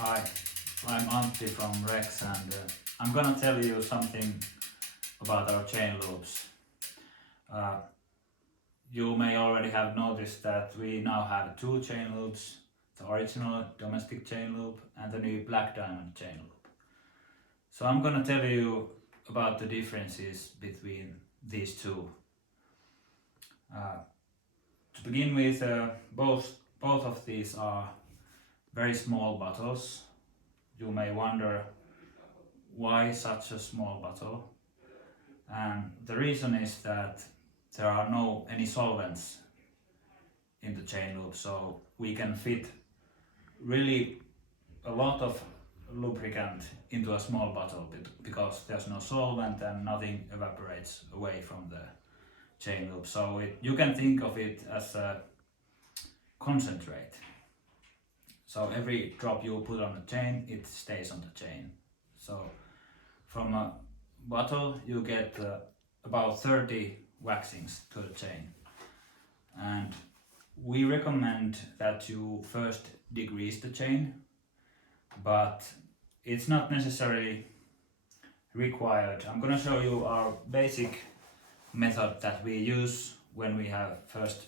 Hi, I'm Antti from Rex and I'm gonna tell you something about our chain loops. Uh, you may already have noticed that we now have two chain loops, the original domestic chain loop and the new Black Diamond chain loop. So I'm gonna tell you about the differences between these two. Uh, to begin with, both of these are very small bottles. You may wonder why such a small bottle, and the reason is that there are no any solvents in the chain loop, so we can fit really a lot of lubricant into a small bottle because there's no solvent and nothing evaporates away from the chain loop. So you can think of it as a concentrate. So every drop you put on the chain, it stays on the chain. So from a bottle you get about 30 waxings to the chain, and we recommend that you first degrease the chain, but it's not necessarily required. I'm gonna show you our basic method that we use when we have first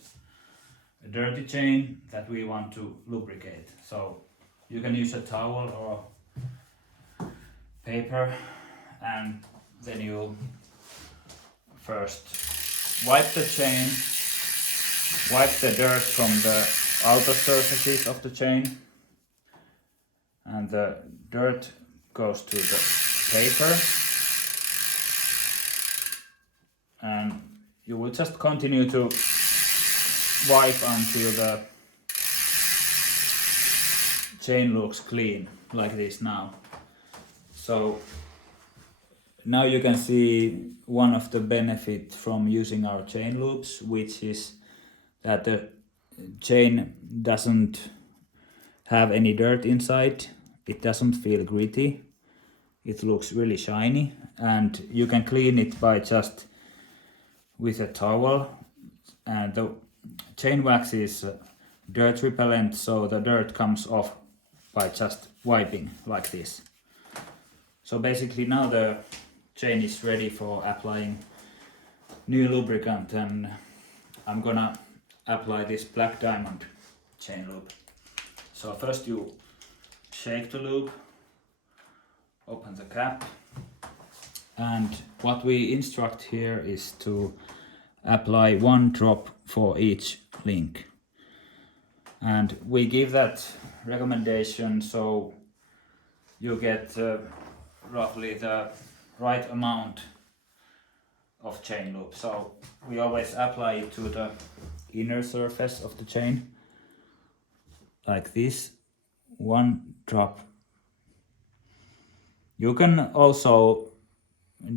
a dirty chain that we want to lubricate. So you can use a towel or paper, and then you first wipe the chain, wipe the dirt from the outer surfaces of the chain, and the dirt goes to the paper, and you will just continue to wipe until the chain looks clean like this now. So now you can see one of the benefits from using our chain loops, which is that the chain doesn't have any dirt inside. It doesn't feel gritty. It looks really shiny, and you can clean it by just with a towel. And the chain wax is dirt repellent, so the dirt comes off by just wiping like this. So basically now the chain is ready for applying new lubricant, and I'm gonna apply this Black Diamond chain loop. So first you shake the loop, open the cap, and what we instruct here is to apply 1 drop for each link. And we give that recommendation so you get roughly the right amount of chain loop. So we always apply it to the inner surface of the chain like this, 1 drop. You can also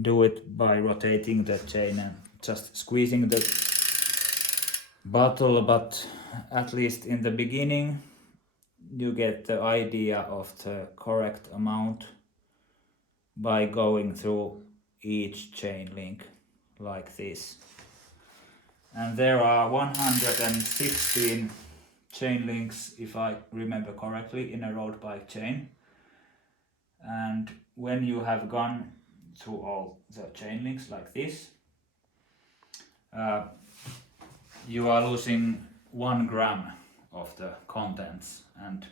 do it by rotating the chain and just squeezing the bottle, but at least in the beginning you get the idea of the correct amount by going through each chain link like this. And there are 116 chain links, if I remember correctly, in a road bike chain. And when you have gone through all the chain links like this, you are losing 1 gram of the contents, and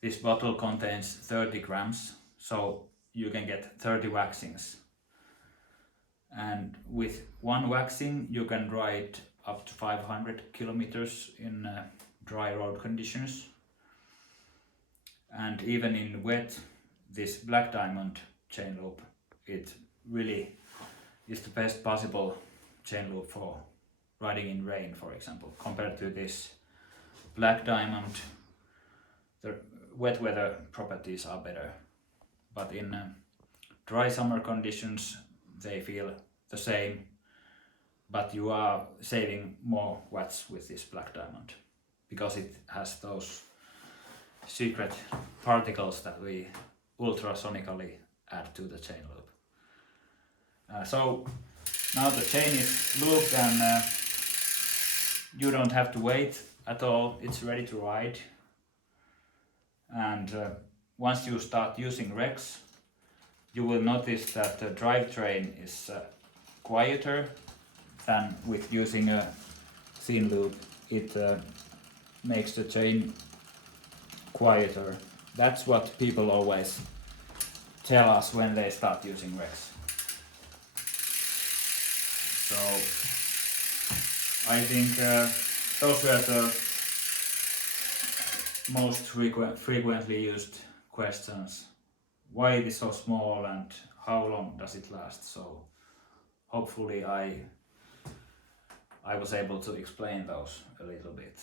this bottle contains 30 grams, so you can get 30 waxings. And with 1 waxing you can ride up to 500 kilometers in dry road conditions. And even in wet, this Black Diamond chain loop, it really is the best possible chain loop for riding in rain, for example. Compared to this Black Diamond, the wet weather properties are better, but in dry summer conditions they feel the same, but you are saving more watts with this Black Diamond because it has those secret particles that we ultrasonically add to the chain loop. So now the chain is looped, and you don't have to wait at all, it's ready to ride. and once you start using Rex, you will notice that the drivetrain is quieter than with using a thin loop. It makes the chain quieter. That's what people always tell us when they start using Rex. So I think those were the most frequently used questions. Why it is so small and how long does it last? So hopefully I was able to explain those a little bit.